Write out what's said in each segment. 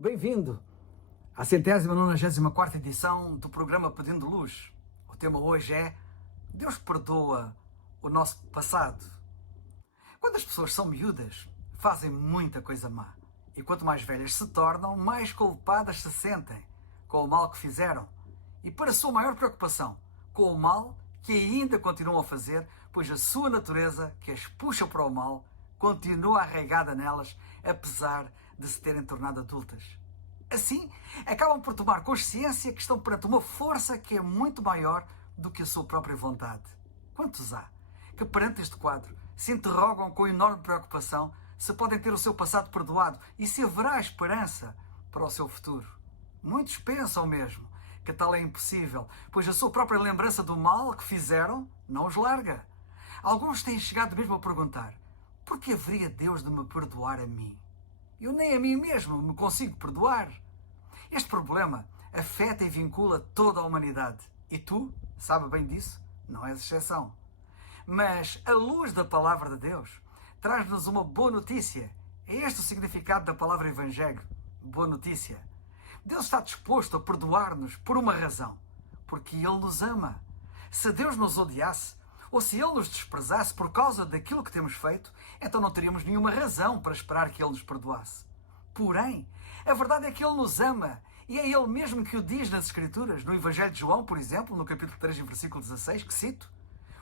Bem-vindo à 194ª edição do programa Pedindo Luz. O tema hoje é Deus perdoa o nosso passado. Quando as pessoas são miúdas, fazem muita coisa má. E quanto mais velhas se tornam, mais culpadas se sentem com o mal que fizeram. E para a sua maior preocupação, com o mal que ainda continuam a fazer, pois a sua natureza, que as puxa para o mal, continua arraigada nelas, apesar de se terem tornado adultas. Assim, acabam por tomar consciência que estão perante uma força que é muito maior do que a sua própria vontade. Quantos há que perante este quadro se interrogam com enorme preocupação se podem ter o seu passado perdoado e se haverá esperança para o seu futuro? Muitos pensam mesmo que tal é impossível, pois a sua própria lembrança do mal que fizeram não os larga. Alguns têm chegado mesmo a perguntar: por que haveria Deus de me perdoar a mim? Eu nem a mim mesmo me consigo perdoar. Este problema afeta e vincula toda a humanidade. E tu, sabe bem disso, não és exceção. Mas a luz da palavra de Deus traz-nos uma boa notícia. É este o significado da palavra Evangelho. Boa notícia. Deus está disposto a perdoar-nos por uma razão. Porque Ele nos ama. Se Deus nos odiasse, ou se Ele nos desprezasse por causa daquilo que temos feito, então não teríamos nenhuma razão para esperar que Ele nos perdoasse. Porém, a verdade é que Ele nos ama, e é Ele mesmo que o diz nas Escrituras, no Evangelho de João, por exemplo, no capítulo 3, em versículo 16, que cito: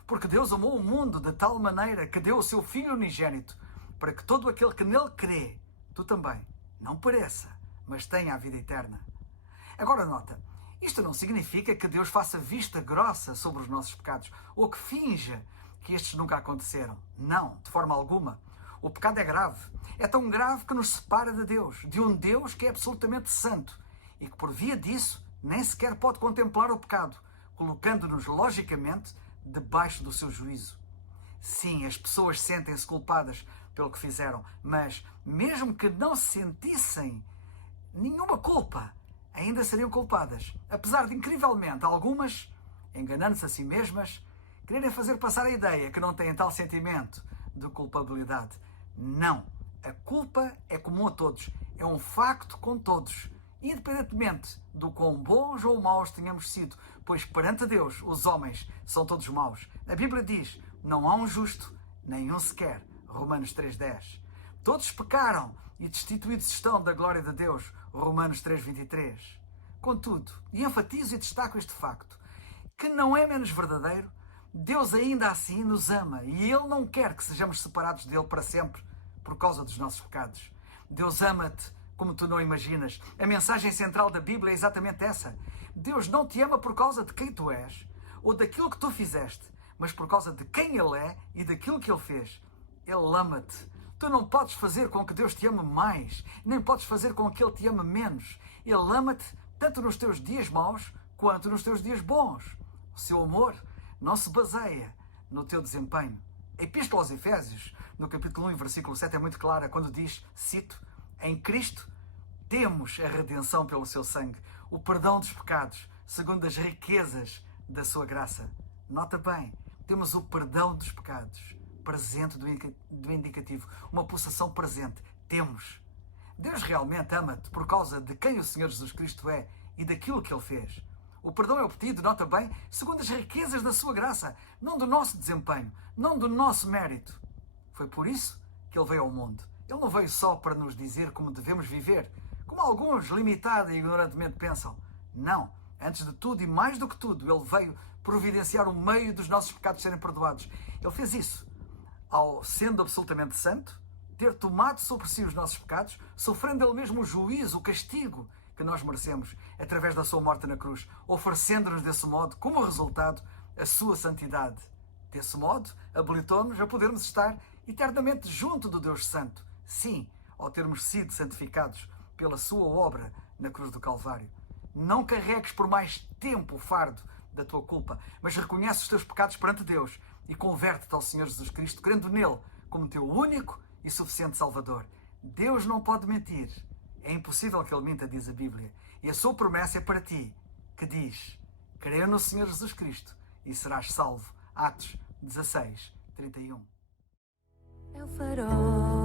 porque Deus amou o mundo de tal maneira que deu o seu Filho unigênito, para que todo aquele que nele crê, tu também, não pereça, mas tenha a vida eterna. Agora nota, isto não significa que Deus faça vista grossa sobre os nossos pecados, ou que finja que estes nunca aconteceram. Não, de forma alguma. O pecado é grave. É tão grave que nos separa de Deus, de um Deus que é absolutamente santo, e que por via disso nem sequer pode contemplar o pecado, colocando-nos logicamente debaixo do seu juízo. Sim, as pessoas sentem-se culpadas pelo que fizeram, mas mesmo que não sentissem nenhuma culpa, ainda seriam culpadas, apesar de, incrivelmente, algumas, enganando-se a si mesmas, quererem fazer passar a ideia que não têm tal sentimento de culpabilidade. Não. A culpa é comum a todos. É um facto com todos, independentemente do quão bons ou maus tenhamos sido, pois perante Deus os homens são todos maus. A Bíblia diz: não há um justo, nenhum sequer. Romanos 3,10. Todos pecaram e destituídos estão da glória de Deus. Romanos 3,23. Contudo, e enfatizo e destaco este facto, que não é menos verdadeiro, Deus ainda assim nos ama e Ele não quer que sejamos separados dele para sempre por causa dos nossos pecados. Deus ama-te como tu não imaginas. A mensagem central da Bíblia é exatamente essa. Deus não te ama por causa de quem tu és ou daquilo que tu fizeste, mas por causa de quem Ele é e daquilo que Ele fez. Ele ama-te. Tu não podes fazer com que Deus te ame mais, nem podes fazer com que Ele te ame menos. Ele ama-te tanto nos teus dias maus quanto nos teus dias bons. O seu amor não se baseia no teu desempenho. A Epístola aos Efésios, no capítulo 1, versículo 7, é muito clara quando diz, cito: em Cristo temos a redenção pelo seu sangue, o perdão dos pecados, segundo as riquezas da sua graça. Nota bem, temos o perdão dos pecados, presente do indicativo, uma pulsação presente. Temos. Deus realmente ama-te por causa de quem o Senhor Jesus Cristo é e daquilo que Ele fez. O perdão é obtido, nota bem, segundo as riquezas da sua graça, não do nosso desempenho, não do nosso mérito. Foi por isso que Ele veio ao mundo. Ele não veio só para nos dizer como devemos viver, como alguns limitado e ignorantemente pensam. Não. Antes de tudo e mais do que tudo, Ele veio providenciar um meio dos nossos pecados serem perdoados. Ele fez isso ao, sendo absolutamente santo, ter tomado sobre si os nossos pecados, sofrendo Ele mesmo o juízo, o castigo que nós merecemos, através da sua morte na cruz, oferecendo-nos desse modo, como resultado, a sua santidade. Desse modo, habilitou-nos a podermos estar eternamente junto do Deus Santo. Sim, ao termos sido santificados pela sua obra na cruz do Calvário. Não carregues por mais tempo o fardo da tua culpa, mas reconhece os teus pecados perante Deus e converte-te ao Senhor Jesus Cristo, crendo nele como teu único e suficiente Salvador. Deus não pode mentir. É impossível que Ele minta, diz a Bíblia. E a sua promessa é para ti, que diz: crê no Senhor Jesus Cristo e serás salvo. Atos 16, 31. É o farol